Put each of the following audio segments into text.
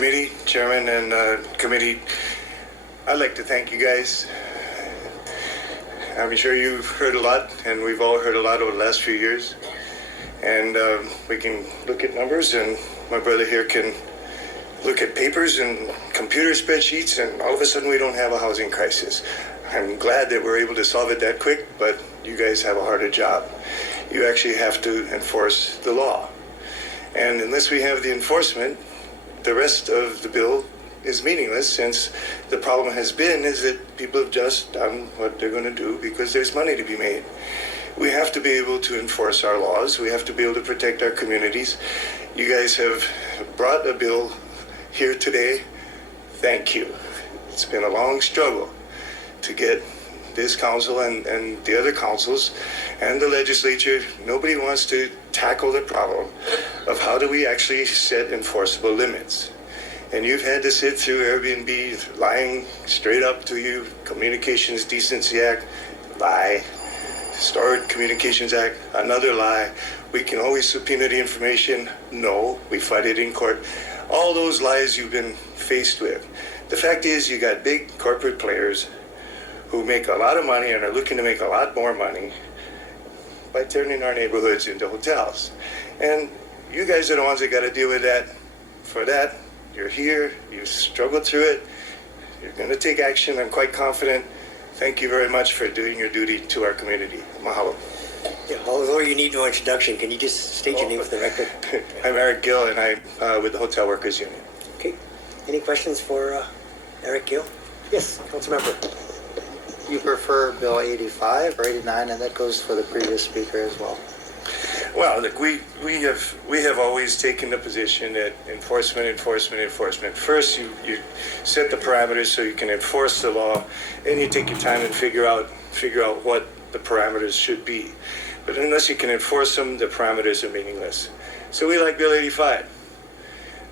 committee, chairman, and committee, I'd like to thank you guys. I'm sure you've heard a lot, and we've all heard a lot over the last few years. And we can look at numbers, and my brother here can look at papers and computer spreadsheets, and all of a sudden we don't have a housing crisis. I'm glad that we're able to solve it that quick, but you guys have a harder job. You actually have to enforce the law. And unless we have the enforcement, the rest of the bill is meaningless, since the problem has been is that people have just done what they're going to do because there's money to be made. We have to be able to enforce our laws. We have to be able to protect our communities. You guys have brought a bill here today. Thank you. It's been a long struggle to get this council and the other councils and the legislature. Nobody wants to tackle the problem of how do we actually set enforceable limits. And you've had to sit through Airbnb lying straight up to you, Communications Decency Act, lie, Stored Communications Act, another lie. We can always subpoena the information. No, we fight it in court. All those lies you've been faced with. The fact is, you got big corporate players who make a lot of money and are looking to make a lot more money by turning our neighborhoods into hotels. And you guys are the ones that got to deal with that. For that, you're here, you struggled through it, you're going to take action. I'm quite confident. Thank you very much for doing your duty to our community. Mahalo. Yeah, although you need no introduction, can you just state your name for the record? I'm Eric Gill, and I'm with the Hotel Workers Union. Okay. Any questions for Eric Gill? Yes, Councilmember. You prefer Bill 85 or 89, and that goes for the previous speaker as well. Well, look, we have always taken the position that enforcement. First, you set the parameters so you can enforce the law, and you take your time and figure out what the parameters should be. But unless you can enforce them, the parameters are meaningless. So we like Bill 85.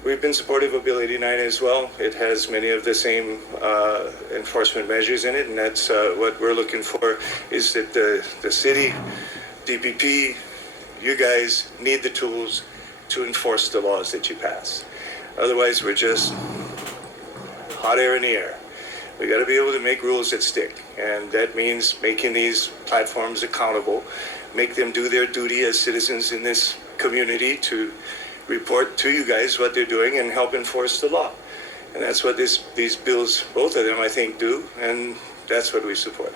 We've been supportive of Bill 89 as well. It has many of the same enforcement measures in it, and that's what we're looking for, is that the city, DPP, you guys need the tools to enforce the laws that you pass. Otherwise, we're just hot air in the air. We got to be able to make rules that stick, and that means making these platforms accountable, make them do their duty as citizens in this community to report to you guys what they're doing and help enforce the law. And that's what these bills, both of them, I think, do, and that's what we support.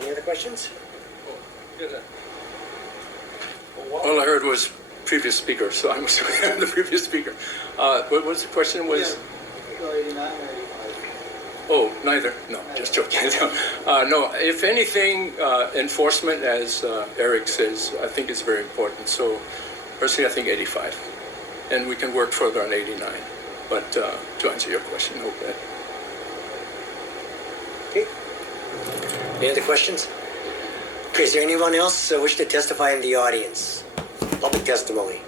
Any other questions? All I heard was previous speaker, so I'm the previous speaker. What was the question? Was Bill 89 or 85? Oh, neither. No, just joking. No, if anything, enforcement, as Eric says, I think is very important. So personally, I think 85, and we can work further on 89. But to answer your question, hope that. Okay. Any other questions? Okay, is there anyone else wish to testify in the audience? Public testimony.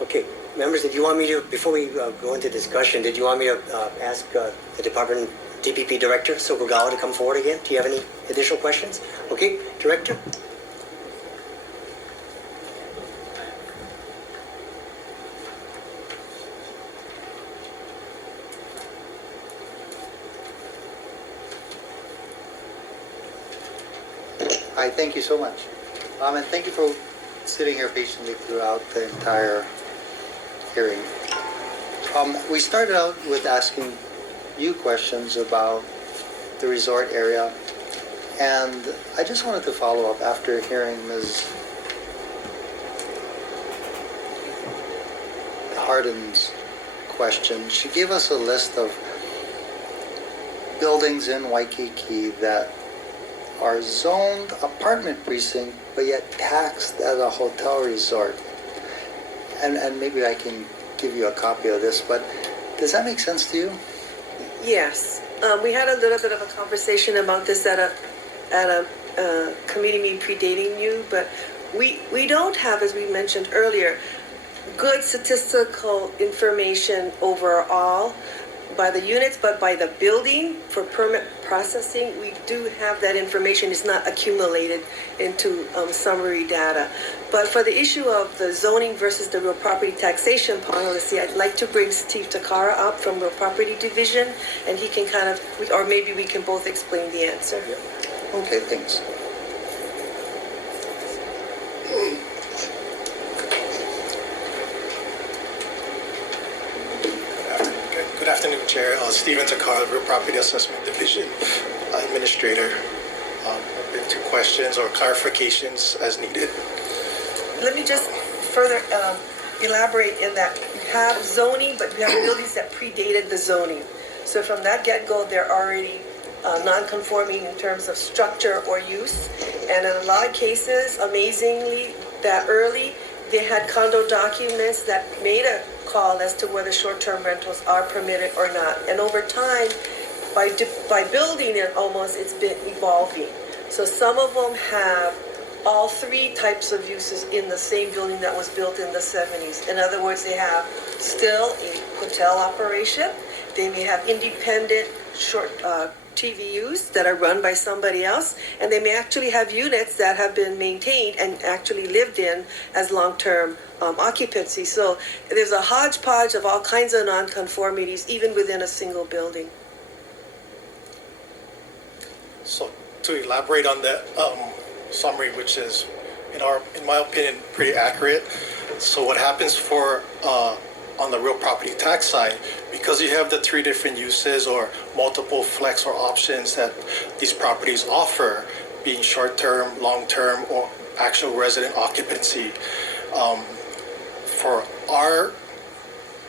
Okay, members, did you want me to, before we go into discussion, did you want me to ask the Department DPP Director, Sokugawa, to come forward again? Do you have any additional questions? Okay, Director. Hi, thank you so much. And thank you for sitting here patiently throughout the entire hearing. We started out with asking you questions about the resort area, and I just wanted to follow up after hearing Ms. Hardin's question. She gave us a list of buildings in Waikiki that are zoned apartment precinct, but yet taxed as a hotel resort. And maybe I can give you a copy of this, but does that make sense to you? Yes. We had a little bit of a conversation about this at a committee meeting predating you, but we don't have, as we mentioned earlier, good statistical information overall by the units, but by the building for processing, we do have that information. It's not accumulated into summary data. But for the issue of the zoning versus the real property taxation policy, I'd like to bring Steve Takara up from Real Property Division, and he can kind of, or maybe we can both explain the answer. Okay, thanks. Good afternoon, Chair. Stephen Takara, Real Property Assessment Division, Administrator. Open to questions or clarifications as needed. Let me just further elaborate in that you have zoning, but you have buildings that predated the zoning. So from that get-go, they're already non-conforming in terms of structure or use. And in a lot of cases, amazingly, that early, they had condo documents that made a call as to whether short-term rentals are permitted or not. And over time, by building it almost, it's been evolving. So some of them have all three types of uses in the same building that was built in the 70s. In other words, they have still a hotel operation. They may have independent short TVUs that are run by somebody else, and they may actually have units that have been maintained and actually lived in as long-term occupancy. So there's a hodgepodge of all kinds of nonconformities, even within a single building. So to elaborate on that summary, which is, in my opinion, pretty accurate. So what happens for on the real property tax side, because you have the three different uses or multiple flex or options that these properties offer, being short-term, long-term, or actual resident occupancy, for our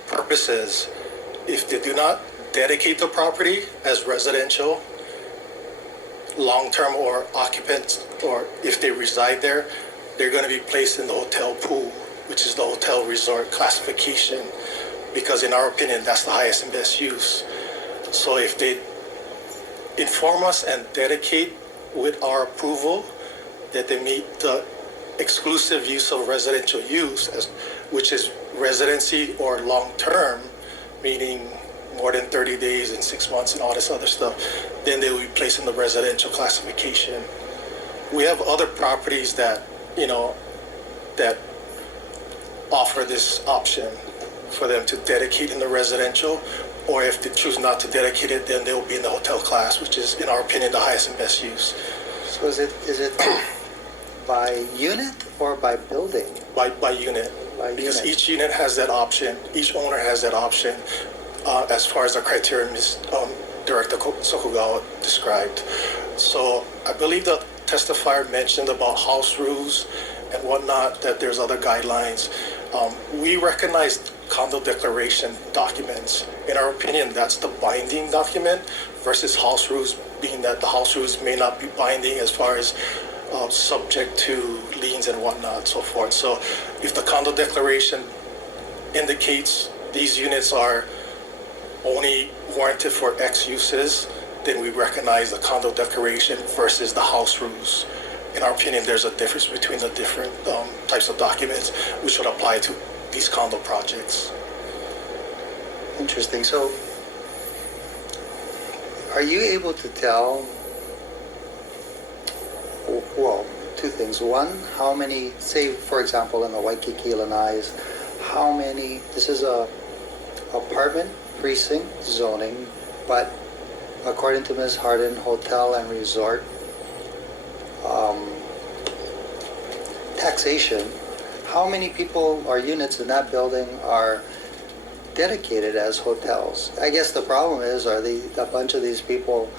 purposes, if they do not dedicate the property as residential, long-term or occupants, or if they reside there, they're going to be placed in the hotel pool, which is the hotel resort classification, because in our opinion, that's the highest and best use. So if they inform us and dedicate with our approval that they meet the exclusive use of residential use, which is residency or long-term, meaning more than 30 days and 6 months and all this other stuff, then they will be placed in the residential classification. We have other properties that, that offer this option for them to dedicate in the residential, or if they choose not to dedicate it, then they will be in the hotel class, which is, in our opinion, the highest and best use. So is it by unit or by building? By unit. By Because unit. each unit has that option, each owner has that option, as far as the criteria Director Sokugawa described. So I believe the testifier mentioned about house rules and whatnot, that there's other guidelines. We recognize condo declaration documents. In our opinion, that's the binding document versus house rules, being that the house rules may not be binding as far as subject to liens and whatnot, so forth. So if the condo declaration indicates these units are only warranted for X uses, then we recognize the condo declaration versus the house rules. In our opinion, there's a difference between the different types of documents which would apply to these condo projects. Interesting. So are you able to tell, well, two things. One, how many, say, for example, in the Waikiki Lanais, how many, this is a apartment precinct zoning, but according to Ms. Harden, hotel and resort taxation, how many people or units in that building are dedicated as hotels? I guess the problem is, are a bunch of these people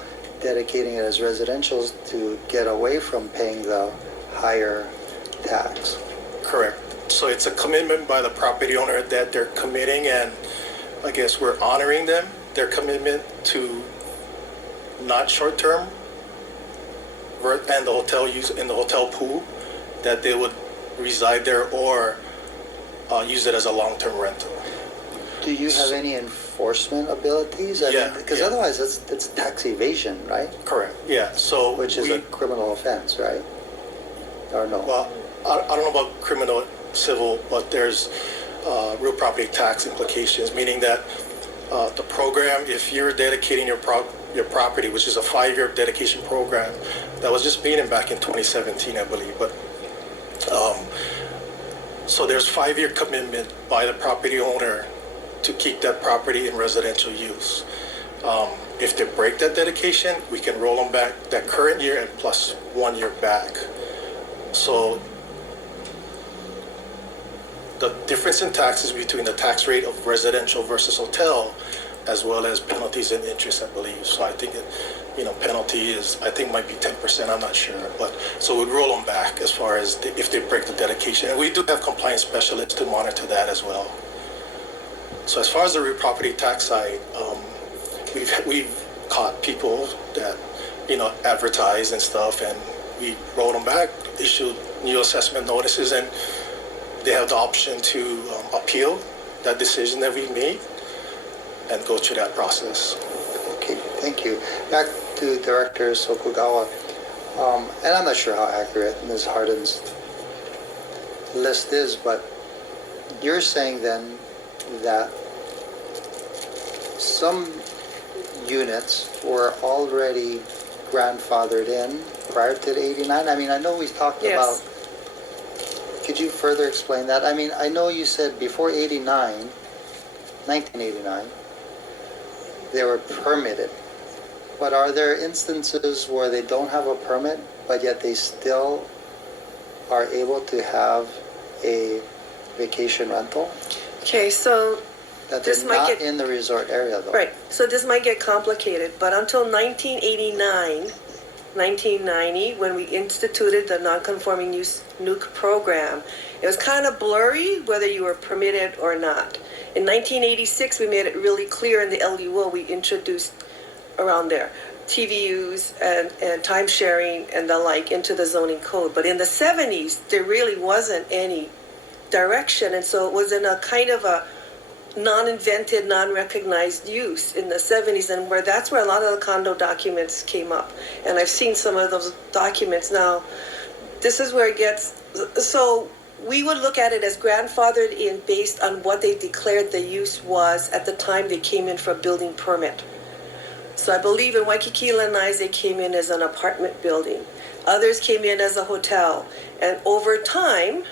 dedicating it as residentials to get away from paying the higher tax? Correct. So it's a commitment by the property owner that they're committing, and I guess we're honoring them, their commitment to not short-term and the hotel use in the hotel pool, that they would reside there or use it as a long-term rental. Do you have any enforcement abilities? Because yeah. otherwise it's tax evasion, right? Correct. Yeah. So Which is a criminal offense, right? Or no? Well, I don't know about criminal, civil, but there's real property tax implications, meaning that the program, if you're dedicating your property, which is a 5-year dedication program that was just meeting back in 2017, I believe. But so there's 5-year commitment by the property owner to keep that property in residential use. If they break that dedication, we can roll them back that current year and plus 1 year back. So the difference in taxes between the tax rate of residential versus hotel, as well as penalties and interest, I believe. So I think penalty is, I think might be 10%, I'm not sure. But so we'd roll them back as far as if they break the dedication. And we do have compliance specialists to monitor that as well. So as far as the real property tax side, we've caught people that, advertise and stuff, and we rolled them back, issued new assessment notices, and they have the option to appeal that decision that we made and go through that process. Okay, thank you. Back to Director Sokugawa, and I'm not sure how accurate Ms. Hardin's list is, but you're saying then that some units were already grandfathered in prior to the 89? I mean, I know we talked about, could you further explain that? I mean, I know you said before 1989, they were permitted. But are there instances where they don't have a permit, but yet they still are able to have a vacation rental? Okay, so That this they're might not get in the resort area, though. right. So this might get complicated, but until 1989, 1990, when we instituted the non-conforming use nuke program, it was kind of blurry whether you were permitted or not. In 1986, we made it really clear in the LUO. We introduced around there TVUs and time sharing and the like into the zoning code. But in the 70s, there really wasn't any direction, and so it was in a kind of a non-invented, non-recognized use in the 70s, and that's where a lot of the condo documents came up. And I've seen some of those documents now. This is where it gets, so we would look at it as grandfathered in based on what they declared the use was at the time they came in for a building permit. So I believe in Waikiki Lanai, they came in as an apartment building. Others came in as a hotel. And over time,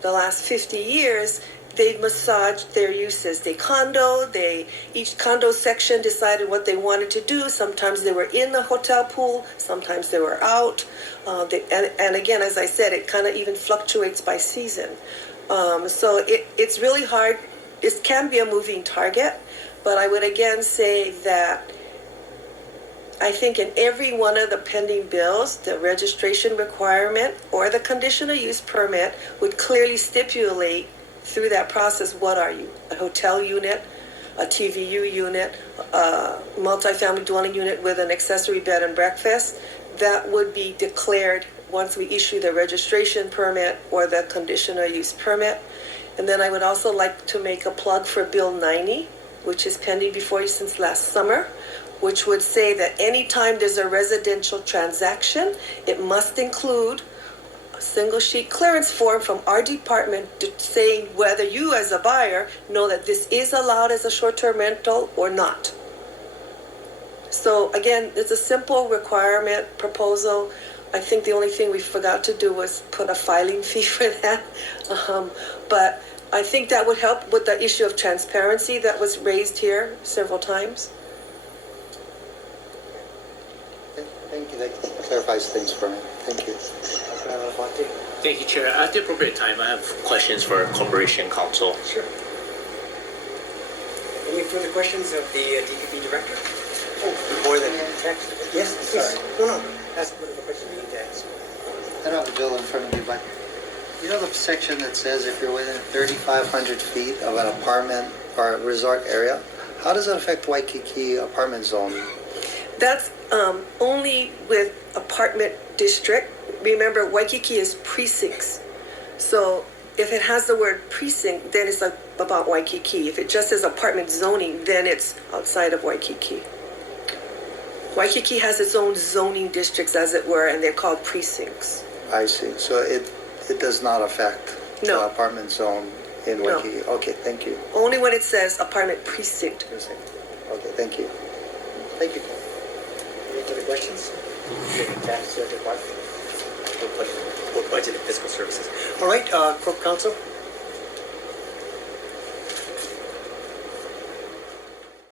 the last 50 years, they massaged their uses. Each condo section decided what they wanted to do. Sometimes they were in the hotel pool, sometimes they were out. And again, as I said, it kind of even fluctuates by season. So it's really hard. It can be a moving target, but I would again say that I think in every one of the pending bills, the registration requirement or the conditional use permit would clearly stipulate through that process, what are you? A hotel unit, a TVU unit, a multifamily dwelling unit with an accessory bed and breakfast. That would be declared once we issue the registration permit or the conditional use permit. And then I would also like to make a plug for Bill 90, which is pending before you since last summer, which would say that anytime there's a residential transaction, it must include single sheet clearance form from our department saying whether you as a buyer know that this is allowed as a short-term rental or not. So again, it's a simple requirement proposal. I think the only thing we forgot to do was put a filing fee for that. But I think that would help with the issue of transparency that was raised here several times. Thank you. That clarifies things for me. Thank you. Thank you, Chair. At the appropriate time, I have questions for Corporation Counsel. Sure. Any further questions of the DPP Director? Oh, more than text. Yes, please. No. Ask whatever question you need to ask. I don't have the bill in front of me, but you know the section that says if you're within 3,500 feet of an apartment or a resort area, how does that affect Waikiki apartment zone? That's only with apartment district. Remember, Waikiki is precincts. So if it has the word precinct, then it's about Waikiki. If it just says apartment zoning, then it's outside of Waikiki. Waikiki has its own zoning districts, as it were, and they're called precincts. I see. So it does not affect No. the apartment zone in No. Waikiki. Okay, thank you. Only when it says apartment precinct. Okay, thank you. Thank you. Any other questions? Tax department. Or budget and fiscal services. All right, Corp Counsel.